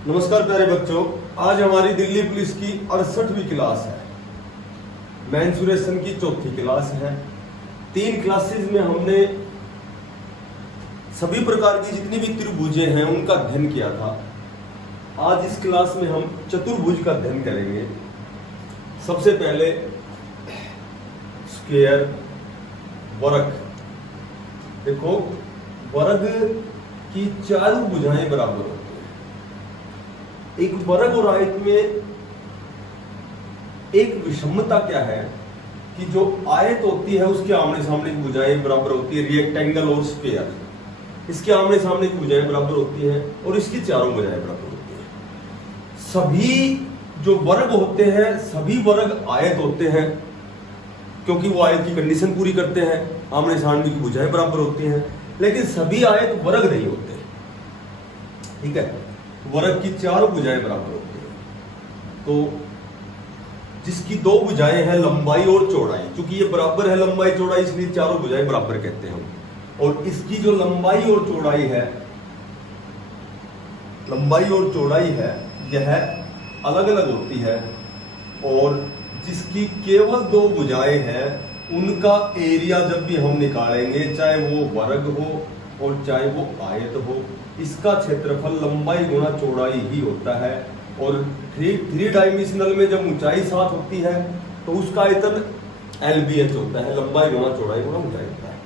नमस्कार प्यारे बच्चों, आज हमारी दिल्ली पुलिस की 68वीं क्लास है। मेंसुरेशन की चौथी क्लास है। 3 क्लासेस में हमने सभी प्रकार की जितनी भी त्रिभुजें हैं उनका अध्ययन किया था। आज इस क्लास में हम चतुर्भुज का अध्ययन करेंगे। सबसे पहले स्क्वायर, वर्ग। देखो, वर्ग की चारों भुजाएं बराबर होती हैं। एक वर्ग और आयत में एक विषमता क्या है कि जो आयत होती है उसके आमने सामने की भुजाएं बराबर होती है। रेक्टेंगल और स्फीयर, इसके आमने सामने की भुजाएं बराबर होती हैं और इसकी चारों भुजाएं बराबर होती हैं। सभी जो वर्ग होते हैं, सभी वर्ग आयत होते हैं क्योंकि वो आयत की कंडीशन पूरी करते हैं, आमने सामने की भुजाएं बराबर होती हैं। लेकिन सभी आयत वर्ग नहीं होते, ठीक है। वर्ग की चारों भुजाएं बराबर होती हैं। तो जिसकी 2 भुजाएं हैं, लंबाई और चौड़ाई, क्योंकि ये बराबर है लंबाई चौड़ाई, इसलिए चारों भुजाएं बराबर कहते हैं हम। और इसकी जो लंबाई और चौड़ाई है, यह अलग अलग होती है। और जिसकी केवल 2 भुजाएं हैं उनका एरिया जब भी हम निकालेंगे, चाहे वो वर्ग हो और चाहे वो आयत हो, इसका क्षेत्रफल लंबाई गुणा चौड़ाई ही होता है। और थ्री डायमेंशनल में जब ऊंचाई 7 होती है तो उसका आयतन LBH होता है, लंबाई गुणा चौड़ाई गुणा ऊंचाई होता है।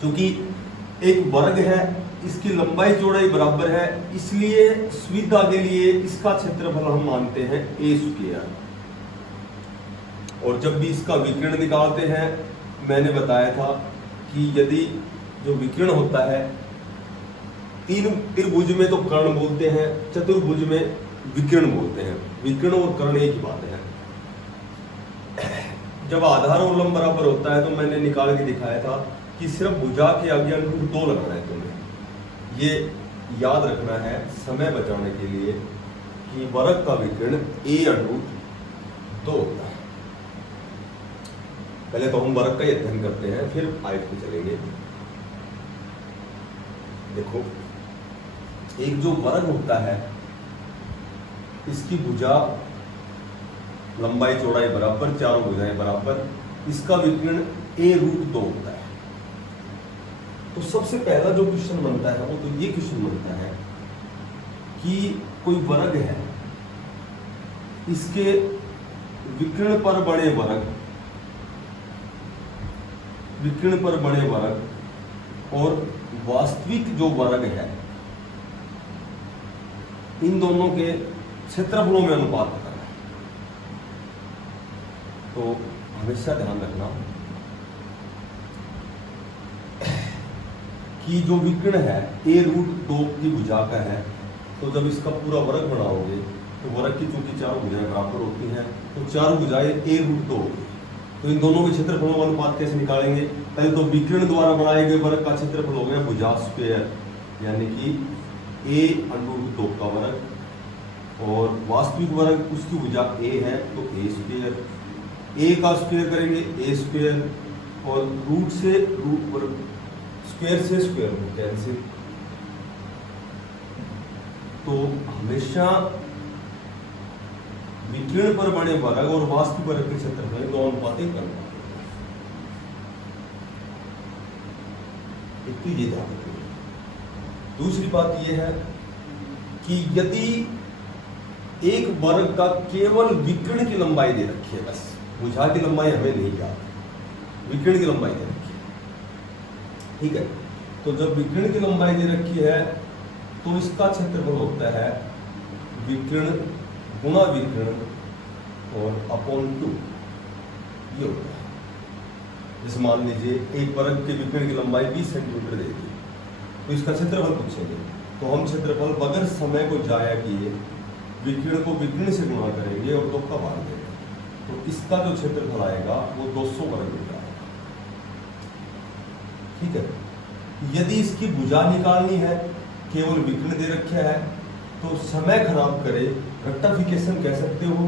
क्योंकि एक वर्ग है, इसकी लंबाई चौड़ाई बराबर है, इसलिए सुविधा के लिए इसका क्षेत्रफल हम मानते हैं A²। और जब भी इसका विकर्ण निकालते हैं, मैंने बताया था कि यदि जो विकर्ण होता है, 3 त्रिभुज में तो कर्ण बोलते हैं, चतुर्भुज में विकर्ण बोलते हैं। विकर्ण और कर्ण एक ही बात है। जब आधार और लंब बराबर होता है तो मैंने निकाल के दिखाया था कि सिर्फ भुजा के आगे √2 लगाना है तुम्हें। ये याद रखना है समय बचाने के लिए कि वर्ग का विकर्ण A√2 होता है। पहले तो हम वर्ग का ही अध्ययन करते हैं, फिर आयत पे चलेंगे। देखो, एक जो वर्ग होता है, इसकी भुजा लंबाई चौड़ाई बराबर, चारों भुजाएं बराबर, इसका विकर्ण A√2 होता है। तो सबसे पहला जो क्वेश्चन बनता है वो तो ये क्वेश्चन बनता है कि कोई वर्ग है, इसके विकर्ण पर बने वर्ग, और वास्तविक जो वर्ग है, इन दोनों के क्षेत्रफलों में अनुपात करना है। तो हमेशा ध्यान रखना कि जो विकर्ण है A√2 की भुजा का है, तो जब इसका पूरा वर्ग बनाओगे तो वर्ग की चूंकि चारों भुजाएं बराबर होती हैं, तो चारों भुजाएं A√2 होगी। तो इन दोनों के क्षेत्रफलों का अनुपात कैसे निकालेंगे? पहले तो विकर्ण द्वारा बनाए गए वर्ग का क्षेत्रफल हो गया भुजा स्क्वायर, यानी कि A√2 का वर्ग, और वास्तविक वर्ग उसकी भुजा A है तो A²। A का स्क्वायर करेंगे A², और रूट से स्क्वायर से स्क्वायर रूट कैंसिल। तो हमेशा विकर्ण पर बने वर्ग और वास्तविक वर्ग के क्षेत्रफल दो अनुपात ही करना। एक तो ये ध्यान रखिए। दूसरी बात यह है कि यदि एक वर्ग का केवल विकर्ण की लंबाई दे रखी है, बस भुजा की लंबाई हमें नहीं याद, विकर्ण की लंबाई दे रखी है, ठीक है। तो जब विकर्ण की लंबाई दे रखी है तो इसका क्षेत्रफल होता है विकर्ण गुणा विकर्ण और अपॉन 2, ये होता है। जैसे मान लीजिए एक वर्ग के विकर्ण की लंबाई 20 सेंटीमीटर दे दी, तो इसका क्षेत्रफल पूछेंगे, तो हम क्षेत्रफल बगैर समय को जाया किए विकर्ण को विकर्ण से गुणा करेंगे और 2 का भाग देंगे, तो इसका जो क्षेत्रफल आएगा वो 200 वर्ग मीटर आएगा, ठीक है। यदि इसकी भुजा निकालनी है, केवल विकर्ण दे रखा है, तो समय खराब करे, रेक्टिफिकेशन कह सकते हो,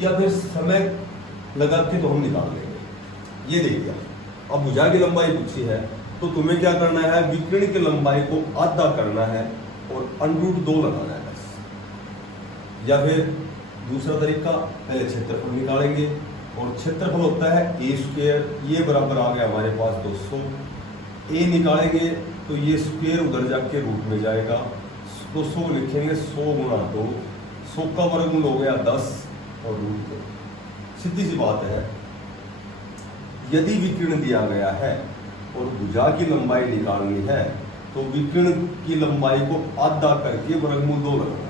या फिर समय लगा के तो हम निकाल लेंगे। ये देख लिया। अब भुजा की लंबाई पूछी है तो तुम्हें क्या करना है, विकर्ण की लंबाई को आधा करना है और √2 लगाना है बस। या फिर दूसरा तरीका, पहले क्षेत्रफल निकालेंगे और क्षेत्रफल होता है ए स्क्वायर, ये बराबर आ गया हमारे पास 200। ए निकालेंगे तो ये स्क्वायर उधर जाके रूट में जाएगा, तो 100 लिखेंगे, 100 गुणा 2, 100 का वर्गमूल हो गया 10 और रूट 2। सीधी सी बात है, यदि विकिरण दिया गया है और भुजा की लंबाई निकालनी है तो विकिरण की लंबाई को आधा करके वर्गमूल 2 लगाना।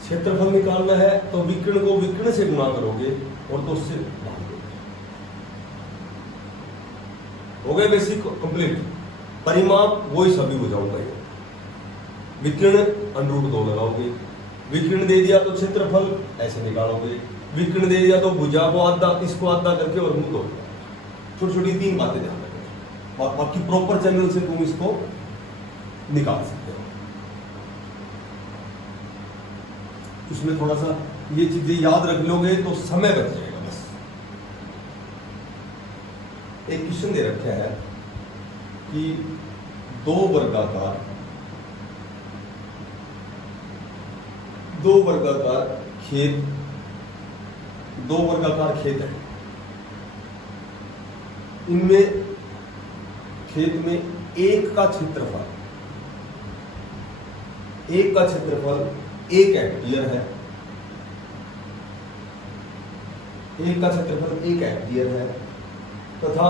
क्षेत्रफल निकालना है तो विकिरण को विकिरण से गुणा करोगे और 2 से भाग दोगे। हो गए बेसिक कंप्लीट। परिमाप वही सभी भुजाओं का ही, विकिरण √2 लगाओगे, विकिरण दे दिया तो क्षेत्रफल ऐसे निकालोगे, विकिरण दे दिया तो भुजा को आधा, इसको आधा करके वर्गमूल 2। छोटी छोटी 3 बातें ध्यान रखना, और बाकी प्रॉपर चैनल से तुम इसको निकाल सकते हो। उसमें थोड़ा सा ये चीजें याद रख लोगे तो समय बच जाएगा। बस एक क्वेश्चन दे रखा है कि 2 वर्गाकार खेत है, इनमें खेत में एक का क्षेत्रफल 1 हेक्टेयर है, एक का क्षेत्रफल 1 हेक्टेयर है, तथा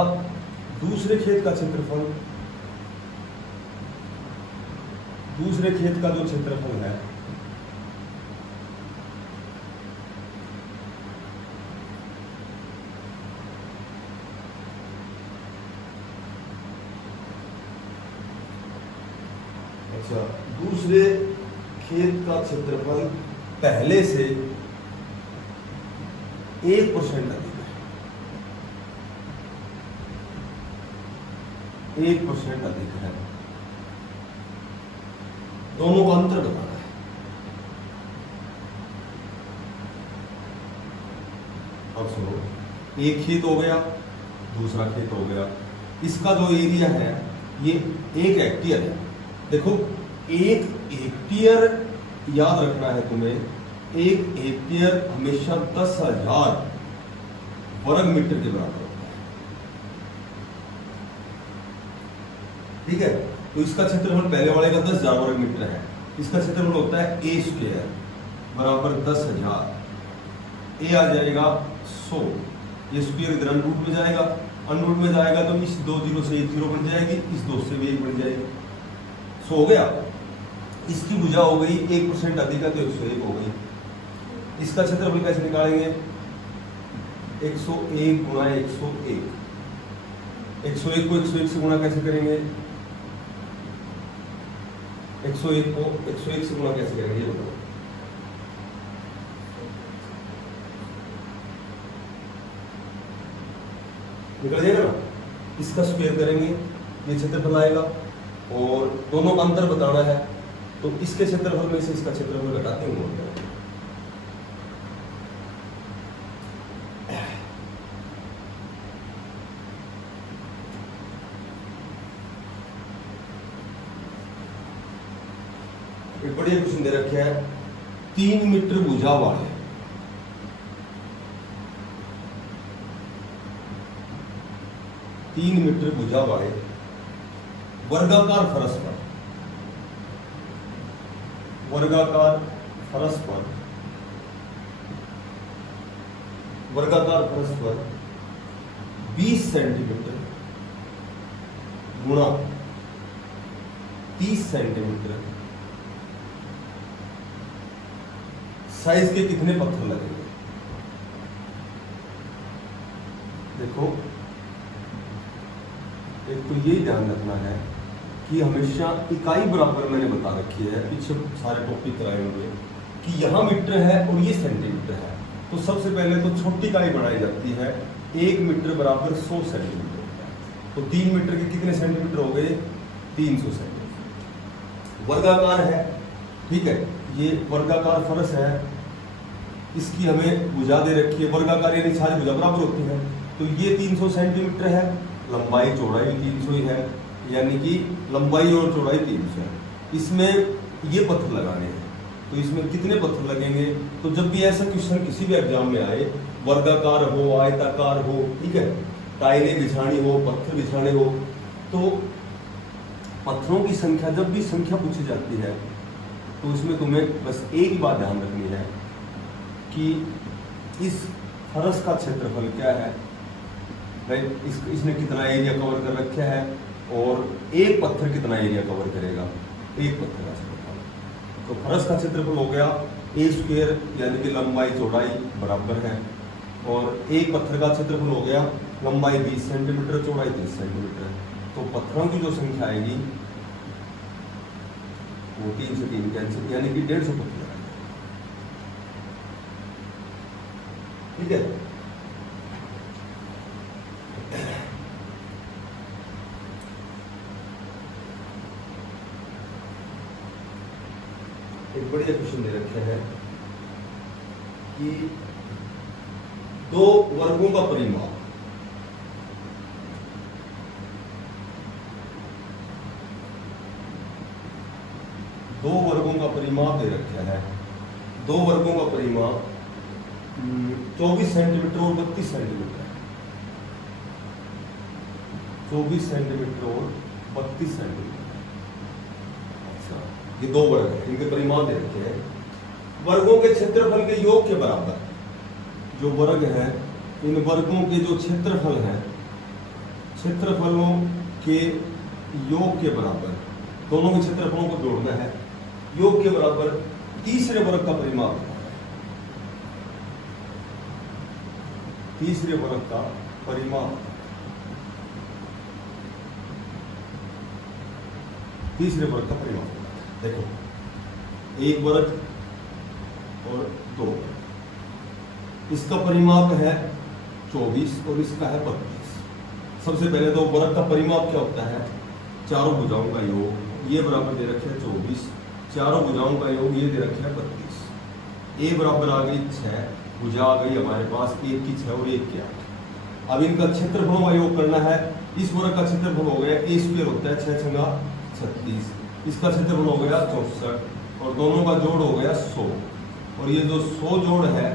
दूसरे खेत का क्षेत्रफल, दूसरे खेत का जो क्षेत्रफल है दूसरे खेत का क्षेत्रफल पहले से 1% अधिक है, 1% अधिक है, दोनों का अंतर बताना है। अब सुनो, एक खेत हो गया, दूसरा खेत हो गया, इसका जो एरिया है ये 1 हेक्टेयर है। देखो 1 हेक्टेयर याद रखना है तुम्हें, 1 हेक्टेयर हमेशा 10,000 वर्ग मीटर के बराबर होता है। ठीक है, तो इसका क्षेत्रफल पहले वाले का 10,000 वर्ग मीटर है, इसका क्षेत्रफल होता है ए स्क्वायर बराबर 10,000। ए आ जाएगा 100, ये स्क्वायर इधर अनरूट में जाएगा, अनरूट में जाएगा तो इस 2 0 से 1 0 बन जाएगी, इस 2 से भी 1 बन जाएगी। 100 हो गया। इसकी भुजा हो गई 1% अधिक है तो 101 हो गई। इसका क्षेत्रफल कैसे निकालेंगे? 101 गुणा 101। 101 को 101 से गुणा कैसे करेंगे? 101 को 101 से गुणा कैसे करेंगे ये बताओ। निकल जाएगा ना। इसका स्क्वायर करेंगे, ये क्षेत्रफल आएगा, और दोनों का अंतर बताना है तो इसके क्षेत्रफल में से इसका क्षेत्रफल घटाते हैं। एक बढ़िया क्वेश्चन दे रखे हैं, 3 मीटर भुजा वाले 3 मीटर भुजा वाले वर्गाकार फरस पर 20 सेंटीमीटर गुणा 30 सेंटीमीटर साइज के कितने पत्थर लगेंगे? देखो, एक तो ये ध्यान रखना है कि हमेशा इकाई बराबर मैंने बता रखी है, पीछे सारे टॉपिक कराए होंगे कि यहाँ मीटर है और ये सेंटीमीटर है, तो सबसे पहले तो छोटी इकाई बनाई जाती है। 1 मीटर बराबर 100 सेंटीमीटर होता है, तो 3 मीटर के कितने सेंटीमीटर हो गए? 300 सेंटीमीटर। वर्गाकार है, ठीक है, ये वर्गाकार फरस है, इसकी हमें भुजा दे रखी है, वर्गाकार यानी सारी भुजा बराबर होती है, तो ये 300 सेंटीमीटर है, लंबाई चौड़ाई भी 300 ही है, यानी कि लंबाई और चौड़ाई 300 है। इसमें ये पत्थर लगाने हैं। तो इसमें कितने पत्थर लगेंगे? तो जब भी ऐसा क्वेश्चन किसी भी एग्जाम में आए, वर्गाकार हो, आयताकार हो, ठीक है, टाइलें बिछानी हो, पत्थर बिछाने हो, तो पत्थरों की संख्या जब भी संख्या पूछी जाती है तो इसमें तुम्हें बस एक ही बात ध्यान रखनी है कि इस फरस का क्षेत्रफल क्या है, भाई इसने कितना एरिया कवर कर रखा है और एक पत्थर कितना एरिया कवर करेगा, एक पत्थर का क्षेत्रफल। तो फरस का क्षेत्रफल हो गया ए स्क्वायर, यानी कि लंबाई चौड़ाई बराबर है, और एक पत्थर का क्षेत्रफल हो गया लंबाई 20 सेंटीमीटर, चौड़ाई 30 सेंटीमीटर। तो पत्थरों की जो संख्या आएगी वो 3 से 3 कैंसिल, यानी कि 150 पत्थर आएंगे। ठीक है, एक बढ़िया क्वेश्चन दे रखे हैं कि 2 वर्गों का परिमाप, दो वर्गों का परिमाप दे रखा है। 2 वर्गों का परिमाप 24 सेंटीमीटर और 32 सेंटीमीटर है। 24 सेंटीमीटर और 32 सेंटीमीटर। अच्छा, ये 2 वर्ग है, इनके परिमाप दे रखे हैं। वर्गों के क्षेत्रफल के योग के बराबर, जो वर्ग है इन वर्गों के जो क्षेत्रफल है, क्षेत्रफलों के योग के बराबर, दोनों के क्षेत्रफलों को जोड़ना है, योग के बराबर तीसरे वर्ग का परिमाप, तीसरे वर्ग का परिमाप, तीसरे वर्ग का परिमाप। देखो, एक वर्ग और 2 वर्ग, इसका परिमाप है 24 और इसका है 32। सबसे पहले तो वर्ग का परिमाप क्या होता है? चारों भुजाओं का योग, ये बराबर दे रखे हैं 24, चारों भुजाओं का योग ये दे रखे हैं 32। ए बराबर आ गई 6, भुजा आ गई हमारे पास 1 की 6 और 1 की 8। अब इनका क्षेत्रफलों का योग करना है। इस वर्ग का क्षेत्रफल हो गया ए स्क्वायर होता है 6 छंगा 36, इसका क्षेत्रफल हो गया 64 और दोनों का जोड़ हो गया 100, और ये जो 100 जोड़ है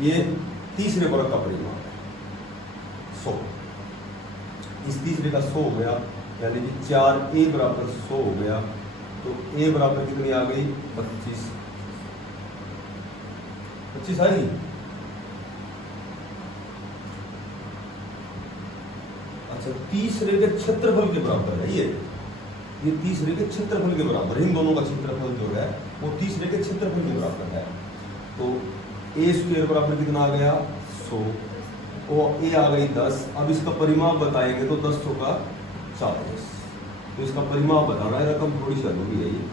ये तीसरे वर्ग का परिमाप है 100। इस तीसरे का 100 हो गया, यानी कि 4a बराबर 100 हो गया। तो a बराबर कितनी आ गई? 25। 25 आएगी। अच्छा, तीसरे के क्षेत्रफल के बराबर है ये तीसरे के क्षेत्रफल के बराबर है। इन दोनों का क्षेत्रफल जो है वो तीसरे के क्षेत्रफल के बराबर है। तो ए स्क्वायर बराबर कितना आ गया? 100 और ए आ गई 10। अब इसका परिमाप बताएंगे तो 10 होगा 40। तो इसका परिमाप बताना है, रकम थोड़ी सी अधूरी है ये।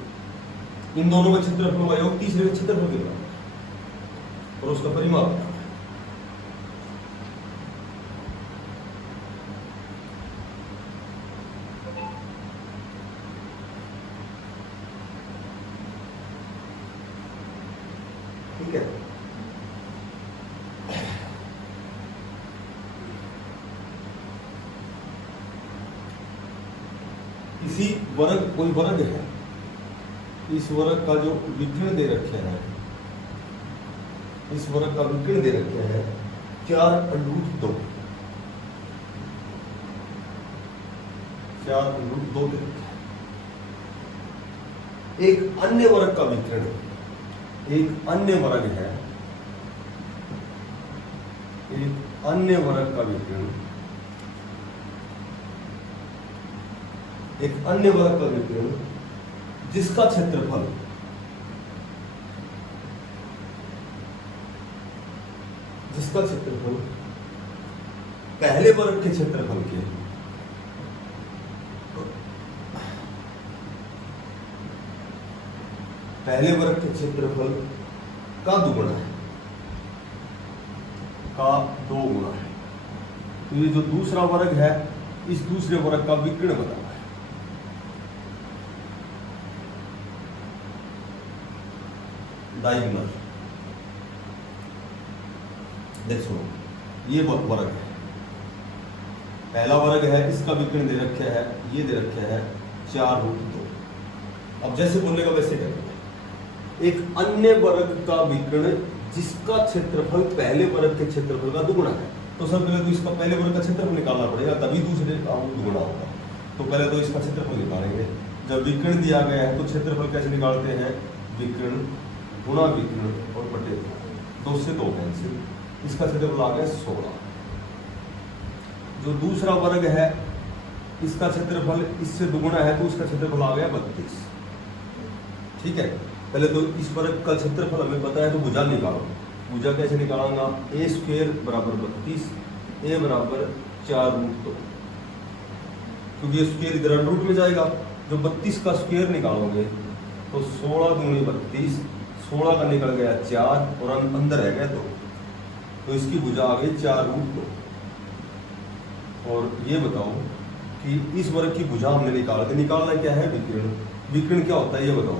इन दोनों का क्षेत्रफल का योग तीसरे के क्षेत्रफल के बराबर और उसका परिमाप बताना है। ठीक है, इसी वर्ग, कोई वर्ग है, इस वर्ग का जो विकर्ण दे रखे हैं, इस वर्ग का विकर्ण दे रखे हैं 4√2, 4√2 दे रखे हैं। एक अन्य वर्ग का विकर्ण, एक अन्य वर्ग है, एक अन्य वर्ग का विकर्ण, एक अन्य वर्ग का विकर्ण जिसका क्षेत्रफल पहले वर्ग के क्षेत्रफल के पहले वर्ग के क्षेत्रफल का दुगुना है, का 2 गुना है। तो ये जो दूसरा वर्ग है, इस दूसरे वर्ग का विकर्ण बताना है। डायगोनल, देखो ये वर्ग है, पहला वर्ग है, इसका विकर्ण दे रखा है, ये दे रखा है 4√2। अब जैसे बोलेगा वैसे करेंगे। एक अन्य वर्ग का विकर्ण जिसका क्षेत्रफल पहले वर्ग के क्षेत्रफल का दुगुना है, तो सब पहले तो इसका पहले वर्ग का क्षेत्रफल निकालना पड़ेगा, तभी दूसरे का दुगुना होगा। तो पहले तो इसका क्षेत्रफल निकालेंगे। जब विकर्ण दिया गया है तो क्षेत्रफल कैसे निकालते हैं, विकर्ण गुणा विकर्ण और बटे 2 से 2 कैंसिल, इसका क्षेत्रफल आ गया 16। जो दूसरा वर्ग है इसका क्षेत्रफल इससे दुगुना है तो उसका क्षेत्रफल आ गया 32। ठीक है, पहले तो इस वर्ग का क्षेत्रफल हमें पता है तो भुजा निकालो। भुजा कैसे निकालूंगा, a² बराबर 32, a बराबर 4√2, क्योंकि ये स्क्वायर इधर अंडर रूट में जाएगा। जो 32 का स्क्वायर निकालोगे तो 16 दूनी 32, 16 का निकल गया 4 और अंदर रह गया 2, तो इसकी भुजा आ गई 4√2। और ये बताओ कि इस वर्ग की भुजा हमने निकालना क्या है, विकर्ण। विकर्ण क्या होता है ये बताओ।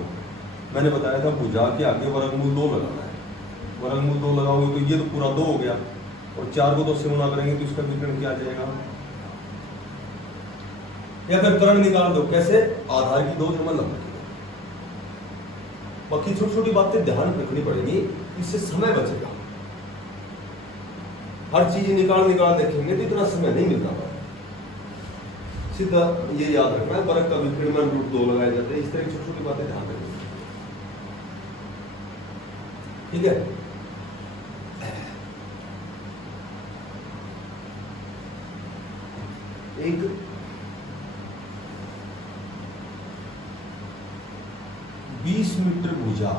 मैंने बताया था भुजा के आगे वर्गमूल 2 लगाना है, वर्गमूल 2 लगाओगे तो ये तो पूरा 2 हो गया, और 4 को 2 से गुणा करेंगे तो इसका विकर्ण क्या आ जाएगा। या फिर कर्ण निकाल दो, कैसे, आधार की 2 जमा लंबाई। बाकी छोटी छोटी बातें ध्यान रखनी पड़ेगी, इससे समय बचेगा। हर चीज निकाल देखेंगे तो इतना समय नहीं मिलता है। सीधा ये याद रखना है, वर्ग का विकर्ण में √2 लगाए जाते हैं। इस तरह की छोटी छोटी बातें ध्यान रखनी, ठीक है। एक बीस मीटर भुजा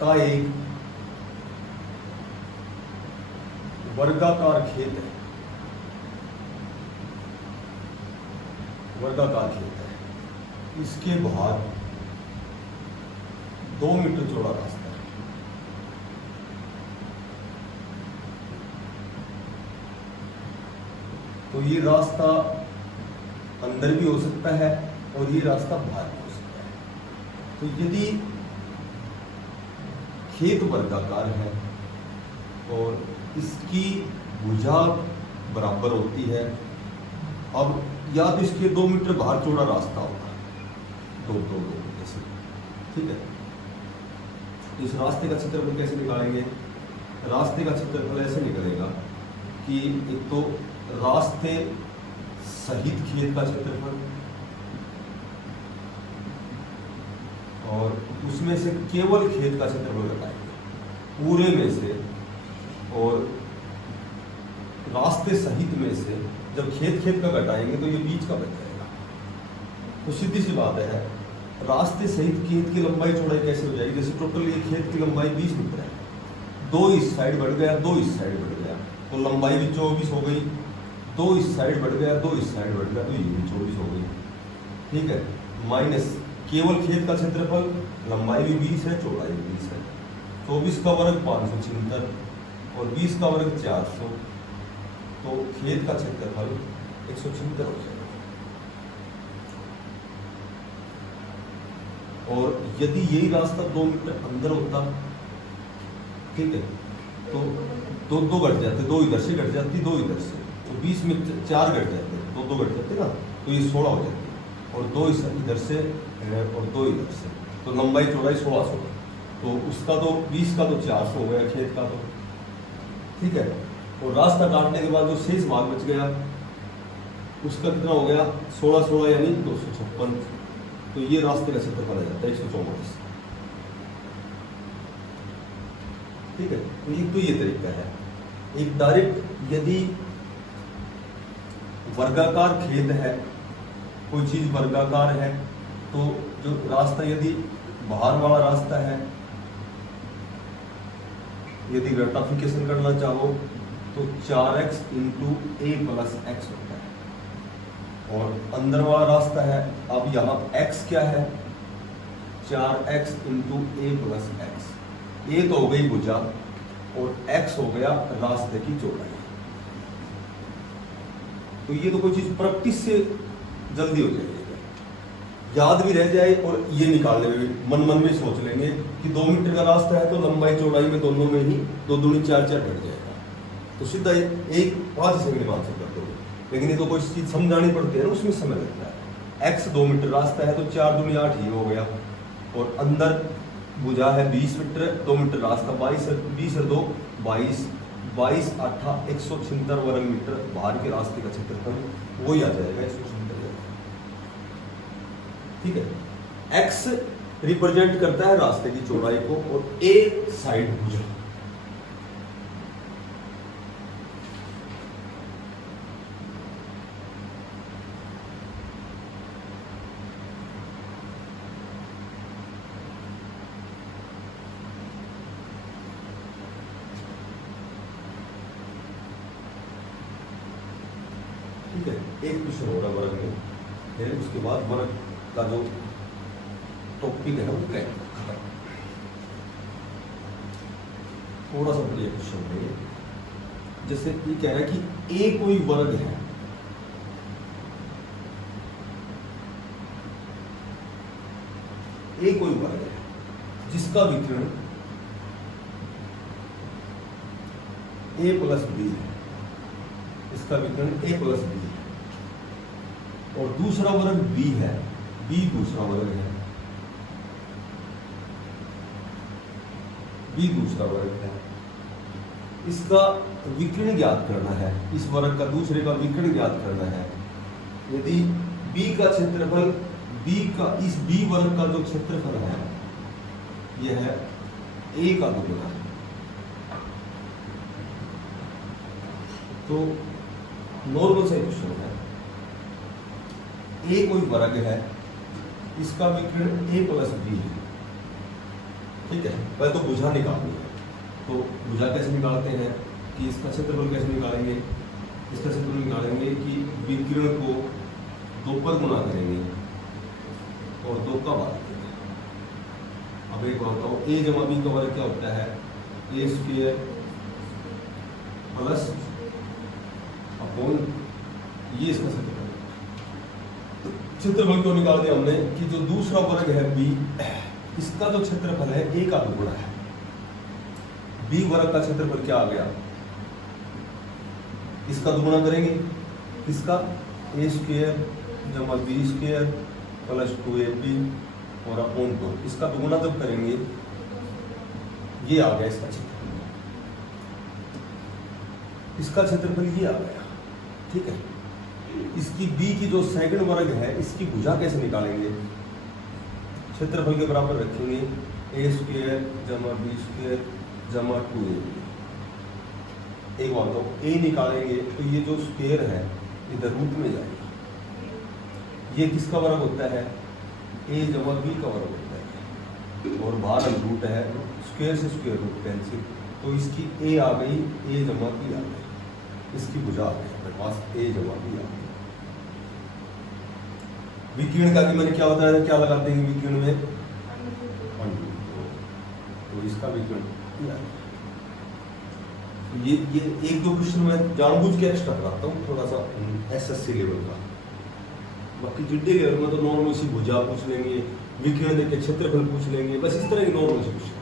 का एक वर्गाकार खेत है, इसके बाहर 2 मीटर चौड़ा रास्ता है। तो ये रास्ता अंदर भी हो सकता है और ये रास्ता बाहर भी हो सकता है। तो यदि खेत वर्गाकार है और इसकी भुजा बराबर होती है, अब या तो इसके 2 मीटर बाहर चौड़ा रास्ता होगा, 2 जैसे, ठीक है। इस रास्ते का क्षेत्रफल कैसे निकालेंगे, रास्ते का क्षेत्रफल ऐसे निकलेगा कि एक तो रास्ते सहित खेत का क्षेत्रफल और उसमें से केवल खेत का क्षेत्रफल घटाएंगे पूरे में से, और रास्ते सहित में से जब खेत का घटाएंगे तो ये बीच का बच जाएगा। तो सीधी सी बात है, रास्ते सहित खेत की लंबाई चौड़ाई कैसे हो जाएगी, जैसे टोटल ये खेत की लंबाई 20 मीटर है, 2 इस साइड बढ़ गया, 2 इस साइड बढ़ गया, तो लंबाई भी 24 हो गई। 2 इस साइड बढ़ गया, 2 इस साइड बढ़ गया, तो ये भी 24 हो गई, ठीक है। माइनस केवल खेत का क्षेत्रफल, लंबाई भी 20 है, चौड़ाई भी 20 है, 24 का वर्ग 576 और 20 का वर्ग 400, तो खेत का क्षेत्रफल 176 हो जाएगा। और यदि यही रास्ता 2 मीटर अंदर होता, ठीक है, तो 2 घट जाते, 2 इधर से घट जाती, 2 इधर से, तो 20 में 4 घट जाते, 2 घट जाते ना, तो ये 16 हो जाती, और 2 इधर से और 2 इधर से, तो लंबाई चौड़ाई 1600, तो उसका तो 20 का तो 400 हो गया खेत का, तो ठीक है। और रास्ता काटने के बाद जो शेष भाग बच गया उसका कितना हो गया, 16 यानी 256, तो ये रास्ते का क्षेत्रफल आ जाता है 144, ठीक है। तो ये तरीका है। एक डायरेक्ट यदि वर्गाकार खेत है, कोई चीज वर्गाकार है, तो जो रास्ता यदि बाहर वाला रास्ता है, यदि रेक्टिफिकेशन करना चाहो तो 4x × a + x होता है, और अंदर वाला रास्ता है, अब यहाँ x क्या है, 4x × a + x, a तो हो गई भुजा और x हो गया रास्ते की चौड़ाई। तो ये तो कोई चीज प्रैक्टिस से जल्दी हो जाएगी, याद भी रह जाए, और ये निकालने में भी मन में सोच लेंगे कि 2 मीटर का रास्ता है तो लंबाई चौड़ाई में दोनों में ही 2 दूनी 4 घट जाएगा, तो सीधा एक 5 सेकंड में आंसर कर दोगे। लेकिन ये तो कोई चीज समझानी पड़ती है ना, उसमें समय लगता है। x 2 मीटर रास्ता है तो 4 दूनी 8 ही हो गया, और अंदर भुजा है 20 मीटर, 2 मीटर रास्ता, 20 और 2 22, 22 8 176 वर्ग मीटर बाहर के रास्ते का क्षेत्रफल, वही आ जाएगा 176। ठीक है, x रिप्रेजेंट करता है रास्ते की चौड़ाई को, और a साइड भुजा। ठीक है, एक क्वेश्चन हो रहा वर्ग में, फिर उसके बाद वर्ग का जो टॉपिक है वो क्या है, थोड़ा सा बढ़िया क्वेश्चन है। जैसे ये कह रहा है कि ए कोई वर्ग है, ए कोई वर्ग है जिसका विकर्ण a प्लस बी है, इसका विकर्ण a प्लस बी है, और दूसरा वर्ग b है, b दूसरा वर्ग है, b दूसरा वर्ग है। इसका विकर्ण ज्ञात करना है, इस वर्ग का दूसरे का विकर्ण ज्ञात करना है। यदि b का क्षेत्रफल इस b वर्ग का जो क्षेत्रफल है यह है a का दुगुना है, तो नॉर्मल से क्वेश्चन है, a कोई वर्ग है, इसका विकर्ण a प्लस बी है। ठीक है, पहले तो भुजा निकालनी है। तो भुजा कैसे निकालते हैं कि इसका क्षेत्रफल कैसे निकालेंगे, इसका क्षेत्रफल निकालेंगे कि विकर्ण को 2 पर गुणा करेंगे और 2 का भाग देंगे। अब एक बात बताओ, a जमा b का वर्ग क्या होता है, a स्क्वायर प्लस अपॉन ये इसका क्षेत्रफल क्यों निकाल दिया हमने कि जो दूसरा वर्ग है b, इसका जो क्षेत्रफल है a का दुगुना है। b वर्ग का क्षेत्रफल क्या आ गया, इसका दुगुना करेंगे, इसका a स्क्वायर जमा b स्क्वायर प्लस 2ab और अपॉन 2, इसका दुगुना जब करेंगे ये आ गया इसका क्षेत्रफल, इसका क्षेत्रफल ये आ गया। ठीक है, इसकी b की जो सेकंड वर्ग है इसकी भुजा कैसे निकालेंगे, क्षेत्रफल के बराबर रखेंगे a स्क्वायर जमा b स्क्वायर जमा 2ab। एक बात तो a निकालेंगे तो ये जो स्क्वायर है इधर रूट में जाएगा, ये किसका वर्ग होता है, a जमा b का वर्ग होता है, और बाहर रूट है, स्क्वायर से स्क्वायर रूट कैंसिल, तो इसकी a आ गई, a जमा b आ गई, इसकी भुजा आ गई मेरे पास a जमा b आ गई। विकर्ण का भी मैंने क्या बताया था, क्या लगाते हैं विकर्ण में, तो इसका विकर्ण ये 1-2 क्वेश्चन मैं जानबूझ के एक्स्ट्रा कराता हूँ, थोड़ा सा एसएससी लेवल का। बाकी जिड्डे लेवल में तो नॉर्मल सी भुजा पूछ लेंगे, विकर्ण देख के क्षेत्रफल पूछ लेंगे, बस इस तरह के नॉर्मल से क्वेश्चन।